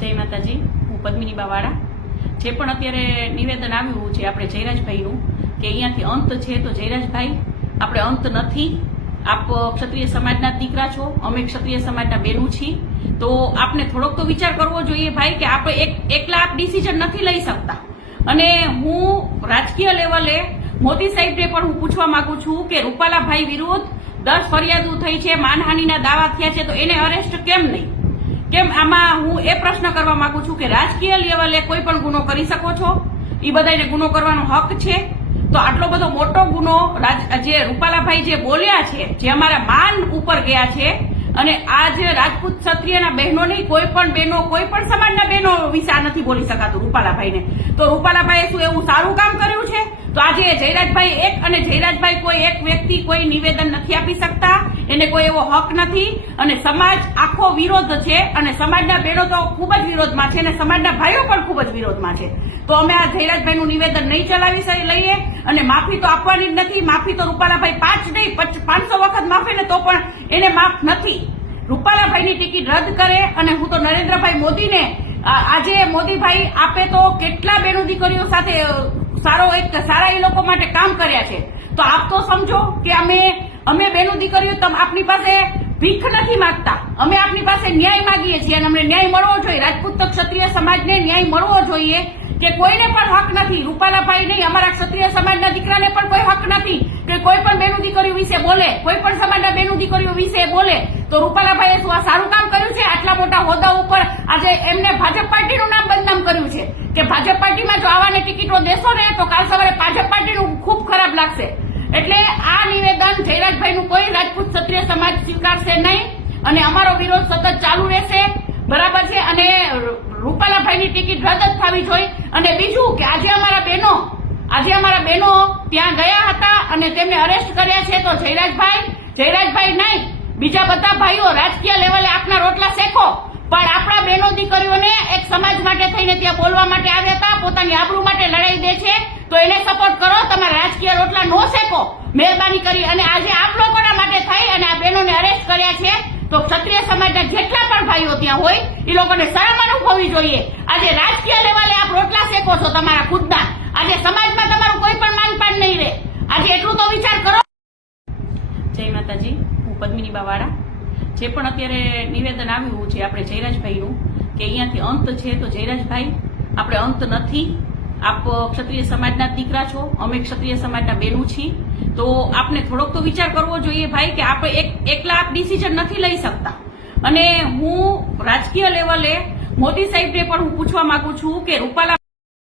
જય માતાજી, હું પદ્મિની બાવાળા. જે પણ અત્યારે નિવેદન આવ્યું છે આપણે જયરાજભાઈનું કે અહીંયાથી અંત છે, તો જયરાજભાઈ આપણે અંત નથી. આપ ક્ષત્રિય સમાજના દીકરા છો, અમે ક્ષત્રિય સમાજના બેનું છીએ, તો આપને થોડોક તો વિચાર કરવો જોઈએ ભાઈ કે આપણે એકલા આપ ડિસિઝન નથી લઈ શકતા. અને હું રાજકીય લેવલે મોદી સાહેબને પણ હું પૂછવા માંગુ છું કે રૂપાલાભાઈ વિરુદ્ધ 10 ફરિયાદો થઈ છે, માનહાનિના દાવા થયા છે, તો એને અરેસ્ટ કેમ નહીં? કેમ આમાં હું એ પ્રશ્ન કરવા માંગુ છું કે રાજકીય લેવલે કોઈ પણ ગુનો કરી શકો છો, એ બધાને ગુનો કરવાનો હક છે. તો આટલો બધો મોટો ગુનો જે રૂપાલાભાઈ જે બોલ્યા છે, જે અમારા માન ઉપર ગયા છે, અને આ જે રાજપૂત ક્ષત્રિયના બહેનો નહીં, કોઈ પણ બહેનો, કોઈ પણ સમાજના બહેનો વિશે આ નથી બોલી શકાતું રૂપાલાભાઈને. તો રૂપાલાભાઈએ શું એવું સારું કામ કર્યું છે? તો આજે જયરાજભાઈ એક, અને જયરાજભાઈ કોઈ એક વ્યક્તિ કોઈ નિવેદન નથી આપી શકતા, એને કોઈ એવો હક નથી, અને સમાજ આખો વિરોધ છે, અને સમાજના બહેનો તો ખૂબ જ વિરોધમાં છે, અને સમાજના ભાઈઓ પણ ખૂબ જ વિરોધમાં છે. તો અમે આ જયરાજભાઈનું નિવેદન નહીં ચલાવી લઈએ, અને માફી તો આપવાની જ નથી. માફી તો રૂપાલાભાઈ 5 નહીં 500 વખત માફી ને તો પણ એને માફ નથી. રૂપાલાભાઈની ટિકિટ રદ કરે, અને હું તો નરેન્દ્રભાઈ મોદીને આજે મોદીભાઈ આપે તો કેટલા બેનો દીકરીઓ સાથે સારા એ લોકો માટે કામ કર્યા છે. તો આપ તો સમજો કે અમે બેનો દીકરીઓ આપની પાસે ભીખ નથી માંગતા, અમે આપની પાસે ન્યાય માંગીએ છીએ, અને અમને ન્યાય મળવો જોઈએ. રાજપૂત ક્ષત્રિય સમાજને ન્યાય મળવો જોઈએ કે કોઈને પણ હક નથી, રૂપાલાભાઈ નહીં, અમારા ક્ષત્રિય સમાજના દીકરાને પણ કોઈ હક નથી કે કોઈ પણ બેનું દીકરીઓ વિશે બોલે, કોઈ પણ સમાજના બેનું દીકરીઓ વિશે બોલે. તો રૂપાલાભાઈએ શું આ સારું કામ કર્યું છે? આટલા મોટા હોદ્દા ઉપર આજે એમને ભાજપ પાર્ટીનું નામ બદનામ કર્યું છે કે ભાજપ પાર્ટીમાં જો આવાને ટિકિટો દેશો ને તો કાલ સવારે ભાજપ પાર્ટીનું ખૂબ ખરાબ લાગશે. એટલે આ નિવેદન જયરાજભાઈનું કોઈ રાજપૂત ક્ષત્રિય સમાજ સ્વીકારશે નહીં, અને અમારો વિરોધ સતત ચાલુ રહેશે. બરાબર છે? અને રૂપાલાભાઈની ટિકિટ રદ જ થવી જોઈએ. અને બીજું કે આજે અમારા બહેનો ત્યાં ગયા હતા અને તેમને અરેસ્ટ કર્યા છે. તો જયરાજભાઈ નહીં, બીજા બધા ભાઈઓ રાજકીય લેવલે આપના રોટલા શેકો, પણ આપણા બહેનો દીકરીઓને એક સમાજ માટે થઈને ત્યાં બોલવા માટે આવ્યા હતા, પોતાની આબરૂ માટે લડાઈ દે છે, તો એને સપોર્ટ કરો. તમારા રાજકીય રોટલા નો શેકો મહેરબાની કરી. અને આજે આપ લોકોના માટે થઈ અને આ બહેનોને અરેસ્ટ કર્યા છે, તો ક્ષત્રિય સમાજના જેટલા પણ ભાઈઓ ત્યાં હોય એ લોકોને શરમ અનુભવવી જોઈએ. આજે રાજકીય લેવલે આપ રોટલા શેકો છો તમારા ખુદના, આજે સમાજમાં તમારું કોઈ પણ માનપાન નહીં રહે. આજે એટલું તો વિચાર કરો. જય માતાજી, હું પદ્મિની બાવાળા. જે પણ અત્યારે નિવેદન આવ્યું છે આપણે જયરાજભાઈનું કે અહીંયાથી અંત છે, તો જયરાજભાઈ આપણે અંત નથી. આપ ક્ષત્રિય સમાજના દીકરા છો, અમે ક્ષત્રિય સમાજના બેનું છીએ, તો આપને થોડોક તો વિચાર કરવો જોઈએ ભાઈ કે આપણે એકલા આપ ડિસિઝન નથી લઈ શકતા. અને હું રાજકીય લેવલે મોદી સાહેબને પણ હું પૂછવા માંગુ છું કે રૂપાલા